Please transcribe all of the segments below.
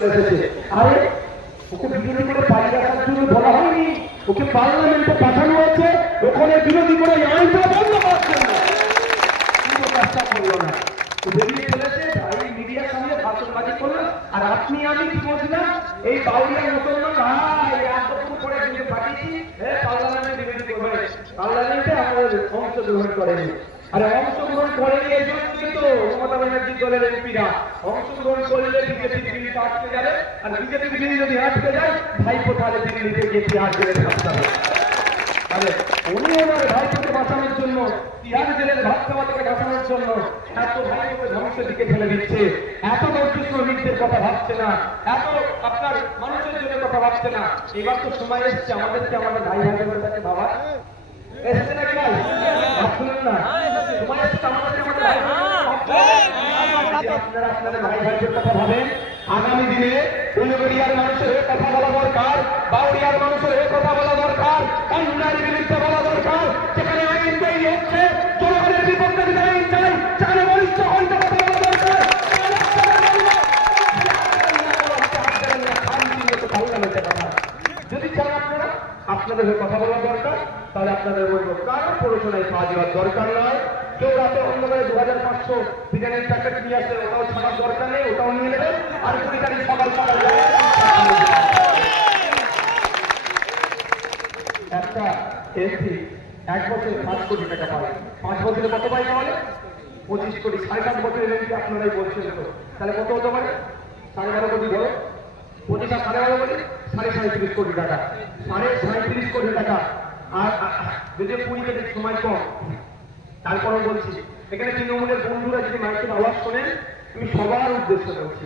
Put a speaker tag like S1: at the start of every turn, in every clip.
S1: আরে, ওকে বিরোধী করে পালিয়ে আসার জন্য বলা হয়নি। ওকে পার্লামেন্টে পাঠানো হয়েছে। ওখানে বিরোধী করে এই বন্ধ করার জন্য। কাজটা করল না। বেরিয়ে চলেছে, ভাই মিডিয়ার সামনে ভাষণবাজি করল। আর আপনি, আমি কি বলছিলাম? এই বাউলিয়া মুসলমান ভাই এতটুকু করে কিন্তু পাঠিয়েছি পার্লামেন্টে বিরোধী করবে। পার্লামেন্টে আমাদের অংশগ্রহণ করেনি। আরে অংশগ্রহণ করেনি এত ভাইপোকে ধ্বংসের দিকে ফেলে দিচ্ছে। এত দরিদ্র শ্রমিকদের কথা ভাবছে না, এত আপনার মানুষের কথা ভাবছে না। এবার তো সময় এসছে আমাদের এসেছে নাকি ভাই ভাবছিলেন না। সময় এসছে আমাদের ভাইদের আপনারা আপনাদের ভাই ভাইদের কথা ভাবেন। আগামী দিনে উলবেড়িয়ার মানুষের হয়ে কথা বলা দরকার বাউরিয়ার মানুষের হয়ে কথা বলা দরকার অন্যায়ের বিরুদ্ধে বলা দরকার। যেখানে আইন তৈরি হচ্ছে জনগণের বিপক্ষে যদি আইন চাই সেখানে বলিষ্ঠ কণ্ঠে কথা বলা দরকার। যদি চান আপনারা আপনাদের হয়ে কথা বলা দরকার। তাহলে আপনাদের বলব, কারও পড়াশোনায় পা দেওয়ার দরকার নয়। কেউ রাতে অন্ধকারে দু হাজার পাঁচশো বিরিয়ানির প্যাকেট নিয়ে আসলে ওটাও ছাড়ার দরকার নেই, ওটাও নিয়ে নেবেন। আর কুড়ি তারিখ সকাল সকাল একটা এসি এক বছরে পাঁচ কোটি টাকা পায়। পাঁচ বছরে কত পাই তাহলে? পঁচিশ কোটি, সাড়ে সাত বছরের এমপি আপনারাই বলছেন তো। তাহলে কত হতে পারে? সাড়ে বারো কোটি ধরো পঁচিশ সাড়ে বারো কোটি? সাড়ে সাঁত্রিশ কোটি টাকা। সাড়ে সাঁত্রিশ কোটি টাকা। আর যদি কুড়িতে যে সময় কম তারপরে বলছি এখানে তৃণমূলের বন্ধুরা যদি মাইকের আওয়াজ শোনেন আমি সবার উদ্দেশ্য বলছি।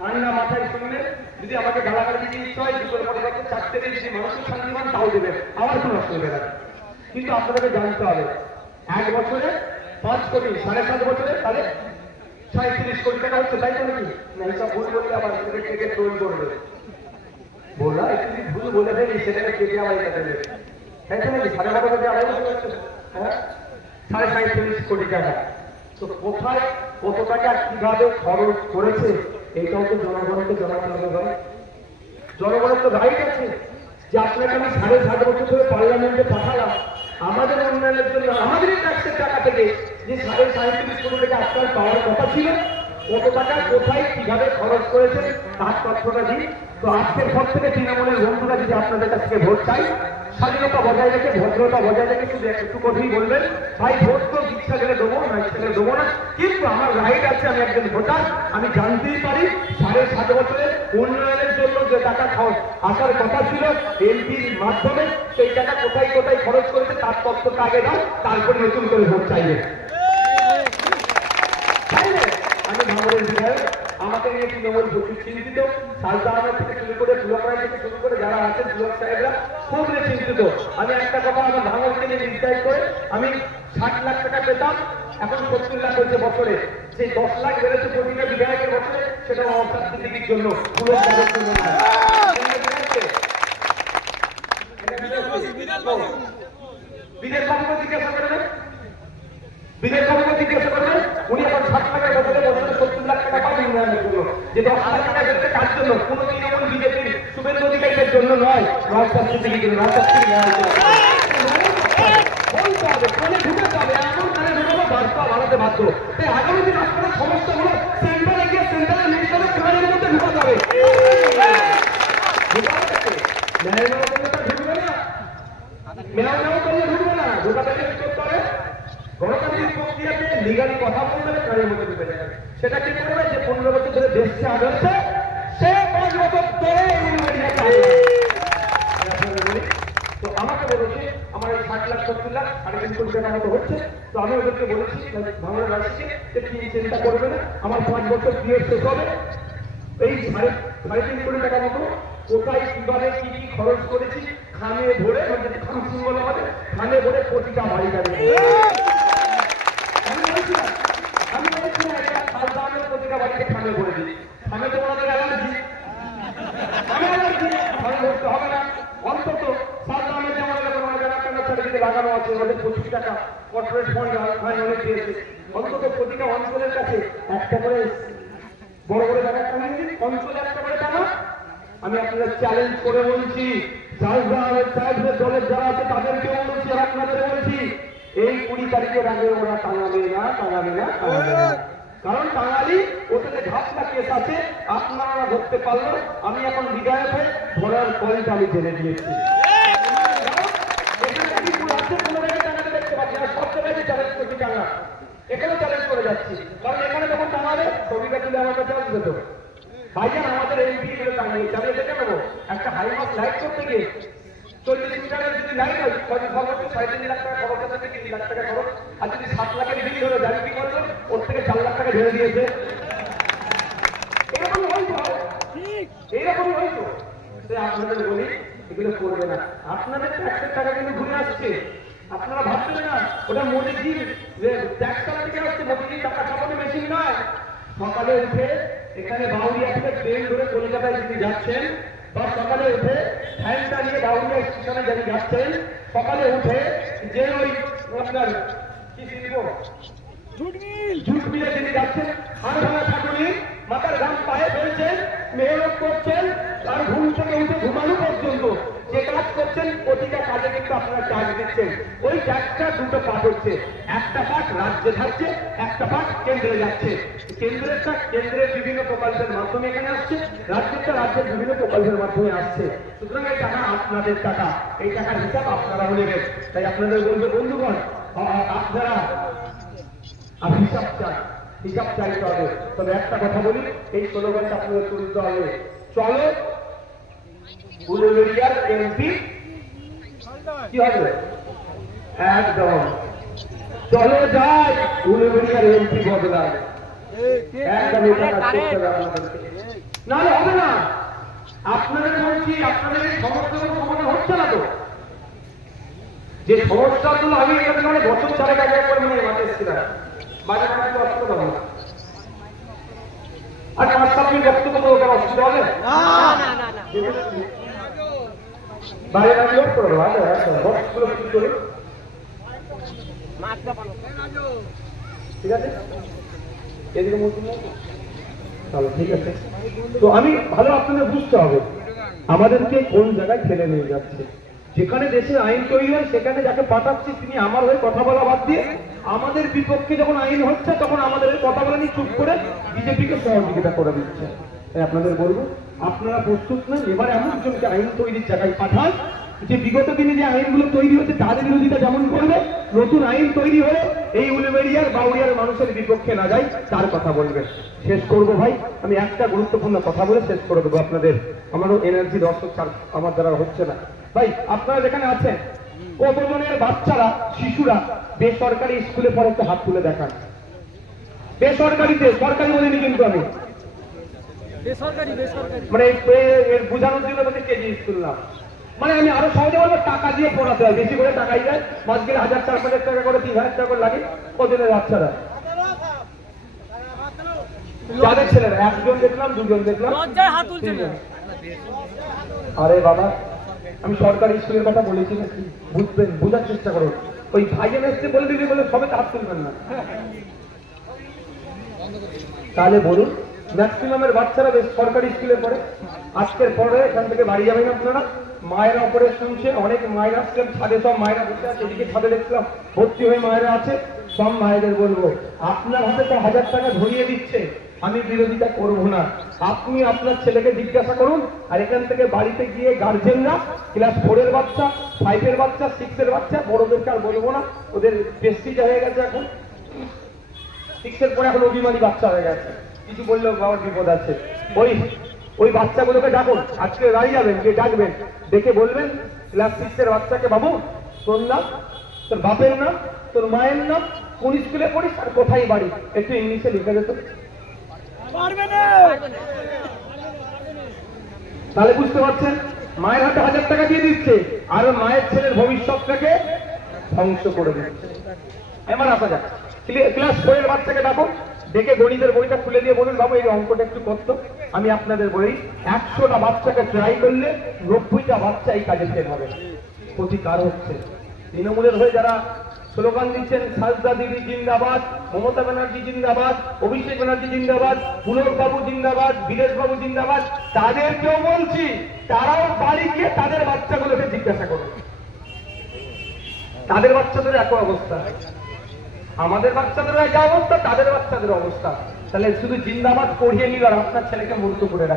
S1: ঠান্ডা মাথায় শুনলে যদি আমাকে গালাগালি দিতে ইচ্ছা হয় দুপুর পরে রাখতে চারটে দিয়ে যদি মানুষের শান্তি পান তাও দেবেন আমার কোনো অসুবিধা নেই কিন্তু আপনাদেরকে জানতে হবে এক বছরে পাঁচ কোটি সাড়ে সাত বছরে তাহলে সাঁত্রিশ কোটি টাকা হচ্ছে তাই তো নাকি না এইসব ভুল বললে আবার সেটা কেটে টোল করবে বলা একটু ভুল বলে ফেলি সেটাকে কেটে আবার এটা দেবে সাড়ে বারো হ্যাঁ কোটি টাকা। তো কোথায় কত কীভাবে খরচ করেছে এইটাও তো জনগণকে জানাতে হবে তো রাইট আছে সাড়ে সাত বছর ধরে পার্লামেন্টে পাঠালাম। আমাদের উন্নয়নের জন্য, আমাদেরই ট্যাক্সের টাকা থেকে যে সাড়ে সাঁত্রিশ কোটি টাকা আপনার পাওয়ার কথা ছিল, কত টাকা, কোথায়, কীভাবে খরচ করেছে, তার তথ্যটা দিই তো আজকের পর থেকে তৃণমূলের বন্ধুরা যদি আপনাদের কাছ থেকে ভোট চাই স্বাধীনতা বজায় রেখে, ভদ্রতা বজায় রেখে শুধু একটু কথাই বলবেন। ভাই, ভোট তো ইচ্ছা গেলে দেবো না ইচ্ছা গেলে দেবো না। কিন্তু আমার রাইট আছে, আমি একজন ভোটার, আমি জানতেই পারি সাড়ে সাত বছরে উন্নয়নের জন্য যে টাকা আসার কথা ছিল এমপির মাধ্যমে, সেই টাকা কোথায় কোথায় খরচ করেছে, তার তথ্যটা আগে দাও, তারপরে নতুন করে ভোট চাইবে চাইলে আমি ভাঙড়ের বিধায়ক আমাকে নিয়ে তৃণমূল চিন্তিত সালদা থেকে শুরু করে ফুলকরাই থেকে শুরু করে যারা আছেন যুবক সাহেবরা, খুব চিন্তিত আমি একটা কথা আমার ভাঙড়কে নিয়ে নির্ধারিত করে, আমি ষাট লাখ টাকা পেতাম, এখন সত্তর লাখ হয়েছে বছরে। সেই দশ লাখ বেড়েছে প্রতিটা বিধায়কের বছরে সেটা অর্থনীতির জন্য। পুরো জন্য নয়। বিদেশ বাবুকে জিজ্ঞাসা করবেন বিদেশ বাবুকে জিজ্ঞাসা করবেন উনি এখন ষাট টাকার বদলে বছরে সত্তর লাখ টাকা পাবেন উন্নয়নের জন্য যে দশ লাখ টাকা বেড়েছে তার জন্য কোনো তৃণমূল বিজেপির জন্য নয় রাজশাস্ত্রী দিকে জন্য রাজশাস্ত্রী বলতে হবে কোনে ঢুকাতে হবে এমন বার্তা বাড়াতে বাধ্য তাই আগামী দিন আপনার সমস্যাগুলো সেন্টারে গিয়ে সেন্টারের মিনিস্টারের কানের মধ্যে ঢুকাতে হবে ঢুকাতে হবে। ন্যায় নেওয়া করলে তো ঢুকবে না মেয়াও মেয়াও করলে ঢুকবে না ঢোকাতে গেলে কি করতে হবে গণতান্ত্রিক প্রক্রিয়াতে লিগালি কথা বলবে কাজের মধ্যে ঢুকে যাবে। সেটা কি করবে যে পনেরো বছর ধরে দেশ হচ্ছে সে পাঁচ বছর ধরে তো আমাকে বলেছে, আমার এই ষাট লাখ, সত্তর লাখ টাকা মতো হচ্ছে। তো আমি ওদেরকে বলেছি বাংলার রাজ্যকে যে তুমি চিন্তা করবে না, আমার পাঁচ বছর পিরিয়ড শেষ হবে। এই সাড়ে সাড়ে তিন কোটি টাকা মতো কোথায়, কীভাবে, কি কি খরচ করেছি, খামে ভরে মানে খাম সিম্বল হবে খামে ভরে প্রতিটা বাড়ি যাবে আমি বলেছিলাম এটা আমের প্রতিটা বাড়িতে খামে ভরে দিই খামে তো ওনাদের অ্যালার্জি হবে না অন্তত আমের যেমন লাগানো আছে ওদের পঁচিশ টাকা কর্পোরেট ফান্ড অনেক দিয়েছে অন্তত প্রতিটা অঞ্চলের কাছে একটা করে বড় বড় জায়গা দিন একটা করে টাকা আমি আপনাদের চ্যালেঞ্জ করে বলছি। সাহেবদের দলের যারা আছে তাদেরকেও বলছি আর আপনাদের বলছি। কুড়ি তারিখের আগে ওরা টাঙাবে না টাঙাবে না টাঙাবে না। কারণ টাঙালি ওটাতে ঘাসটা কেস আছে, আপনারা ধরতে পারল আমি এখন হয়ে ধরার কলটা আমি জেনে দিয়েছি। চ্যালেঞ্জ করে যাচ্ছি। কারণ এখানে যখন ছবিটা তুলে আমাদের এমপি গুলো টাঙিয়ে চালিয়ে দেখে নেব। একটা হাই মাস লাইট করতে গিয়ে চল্লিশ মিটারের যদি সর্বোচ্চ সাড়ে তিন লাখ টাকা খরচ আছে, তিন লাখ টাকা খরচ। আর যদি সাত লাখের বিল হলো ওর থেকে চার লাখ টাকা ঢেলে দিয়েছে। এরকমই হয়তো। এইরকমই হয়তো। এগুলো করবে না। আপনাদের ট্যাক্সের টাকা কিন্তু ঘুরে আসছে। আপনারা ভাবছেন না, ওটা মোদিজির ট্যাক্স টাকা থেকে আসছে মোদিজির টাকা ছাপানো মেশিন নয়। সকালে উঠে এখানে বাউরিয়া থেকে ট্রেন ধরে কলকাতায় যদি যাচ্ছেন বা সকালে উঠে ফ্যানটা নিয়ে বাউরিয়া স্টেশনে যদি যাচ্ছেন সকালে উঠে যে ওই আপনার কি শিল্প? জুট মিলে যিনি যাচ্ছেন হাড় ভাঙা খাটুনি মাথার ঘাম পায়ে ফেলছেন মেহনত করছেন আর ঘুম থেকে উঠে ঘুমানো পর্যন্ত যে কাজ করছেন, প্রতিটা কাজে কিন্তু আপনারা ট্যাক্স দিচ্ছেন। ওই ট্যাক্সটা দুটো পাঠ হচ্ছে। একটা পাঠ রাজ্যে থাকছে, একটা পাঠ কেন্দ্রে যাচ্ছে। কেন্দ্রেরটা কেন্দ্রের বিভিন্ন প্রকল্পের মাধ্যমে এখানে আসছে রাজ্যেরটা রাজ্যের বিভিন্ন প্রকল্পের মাধ্যমে আসছে। সুতরাং এই টাকা আপনাদের টাকা। এই টাকার হিসাব আপনারাও নেবেন। তাই আপনাদের বলব, বন্ধুগণ আপনারা আর হিসাব চাই হিসাব চাইতে হবে। তবে একটা কথা বলি, এই স্লোগানটা আপনাদের তুলতে হবে। চলো উলুবেড়িয়ার এমপি? কি হবে? একদম। চলো যাই উলুবেড়িয়ার এমপি বদলায়। একদম এটা কাজ করতে হবে নাহলে হবে না। আপনাদের বলছি আপনাদের এই সমস্যাগুলো সমাধান হচ্ছে না তো। যে সমস্যাগুলো আমি এখানে মানে বছর চারেক আগে একবার মানে মাঠে এসেছিলাম। বাজে মাঠে অসুবিধা হবে। না। আর পাঁচ সাত মিনিট বক্তব্য দেবো অসুবিধা হবে? বাইরে আমি আমি ভালো আপনাদের বুঝতে হবে আমাদেরকে কোন জায়গায় ঠেলে নিয়ে যাচ্ছে? যেখানে দেশের আইন তৈরি হয়, সেখানে যাকে পাঠাচ্ছি, তিনি আমার হয়ে কথা বলা বাদ দিয়ে আমাদের বিপক্ষে যখন আইন হচ্ছে, তখন আমাদের কথা বলা নিয়ে চুপ করে বিজেপিকে সহযোগিতা করে দিচ্ছে। তাই আপনাদের বলব, আপনারা প্রস্তুত নেন এবার এমন একজনকে আইন তৈরির জায়গায় পাঠান, যে বিগত দিনে যে আইনগুলো তৈরি হচ্ছে তাদের বিরোধিতা যেমন করবে, নতুন আইন তৈরি হলে এই উলুবেড়িয়ার বাউরিয়ার মানুষের বিপক্ষে না যায় তার কথা বলবেন শেষ করব ভাই, আমি একটা গুরুত্বপূর্ণ কথা বলে শেষ করে দেবো আপনাদের। আমারও এনার্জি দর্শক আমার দ্বারা হচ্ছে না। ভাই, আপনারা যেখানে আছেন, কতজনের বাচ্চারা, শিশুরা বেসরকারি স্কুলে পড়ে একটা হাত তুলে দেখান? বেসরকারিতে, সরকারি বলিনি কিন্তু আমি। মানে এর বোঝানোর জন্য বলতে কেজি স্কুল না মানে আমি আরও সহজে বলব টাকা দিয়ে পড়াতে হয়। বেশি করে টাকাই যায় মাস গেলে হাজার চার হাজার টাকা করে তিন হাজার টাকা করে লাগে। কজনের বাচ্চারা? যাদের ছেলেরা। একজন দেখলাম দুজন দেখলাম। আরে বাবা আমি সরকারি স্কুলের কথা বলেছি বুঝবেন বোঝার চেষ্টা করুন। ওই ভাইজান এসছে বলে দিবি বলে সবে হাত তুলবেন না। তাহলে বলুন ম্যাক্সিমামের বাচ্চারা বেশ সরকারি স্কুলে পড়ে। আজকের পরে এখান থেকে বাড়ি যাবেন আপনারা। মায়েরা উপরে শুনছেন, অনেক মায়েরা আসছেন, ছাদে সব মায়েরা বসে আছে, এদিকে ছাদে দেখলাম ভর্তি হয়ে মায়েরা আছে, সব মায়েদের বলব, আপনার হাতে তো হাজার টাকা ধরিয়ে দিচ্ছে, আমি বিরোধিতা করব না। আপনি আপনার ছেলেকে জিজ্ঞাসা করুন, আর এখান থেকে বাড়িতে গিয়ে গার্জেনরা ক্লাস ফোরের বাচ্চা ফাইভের বাচ্চা সিক্সের বাচ্চা, বড়দেরকে আর বলব না, ওদের বেশি হয়ে গেছে এখন। সিক্সের পরে এখন অভিমানী বাচ্চা হয়ে গেছে। কিছু বললেও বাবার বিপদ আছে। ওই ওই বাচ্চাগুলোকে ডাকুন আজকে দাঁড়িয়ে যাবেন গিয়ে ডাকবেন। দেখে বলবেন ক্লাস সিক্সের বাচ্চাকে বাবু তোর নাম তোর বাপের নাম তোর মায়ের নাম কোন স্কুলে পড়িস আর কোথায় বাড়ি? একটু ইংলিশে লিখে
S2: পারবে না।
S1: তাহলে বুঝতে পারছেন মায়ের হাতে হাজার টাকা দিয়ে দিচ্ছে আর মায়ের ছেলের ভবিষ্যৎটাকে ধ্বংস করে দিচ্ছে। এবার আসা যাক। ক্লি- ক্লাস ফোরের বাচ্চাকে ডাকো। দেখে গণিতের বইটা খুলে দিয়ে বলুন বাবু, এই অঙ্কটা একটু করতো। আমি আপনাদের বলি, একশোটা বাচ্চাকে ট্রাই করলে নব্বইটা বাচ্চা এই কাজে ফেল হবে। ক্ষতি কার হচ্ছে। তৃণমূলের হয়ে যারা স্লোগান দিচ্ছেন, সাজদা দিদি জিন্দাবাদ, মমতা ব্যানার্জি জিন্দাবাদ, অভিষেক ব্যানার্জি জিন্দাবাদ পুলক জিন্দাবাদ বীরেশ বাবু জিন্দাবাদ, তাদেরকেও বলছি, তারাও বাড়ি গিয়ে তাদের বাচ্চাগুলোকে জিজ্ঞাসা করবে তাদের বাচ্চাদের এক অবস্থা। আমাদের বাচ্চাদের যা অবস্থা, তাদের বাচ্চাদের অবস্থা। তাহলে শুধু জিন্দাবাদ পড়িয়ে নিল আর আপনার ছেলেকে মূর্ত করে রাখছে।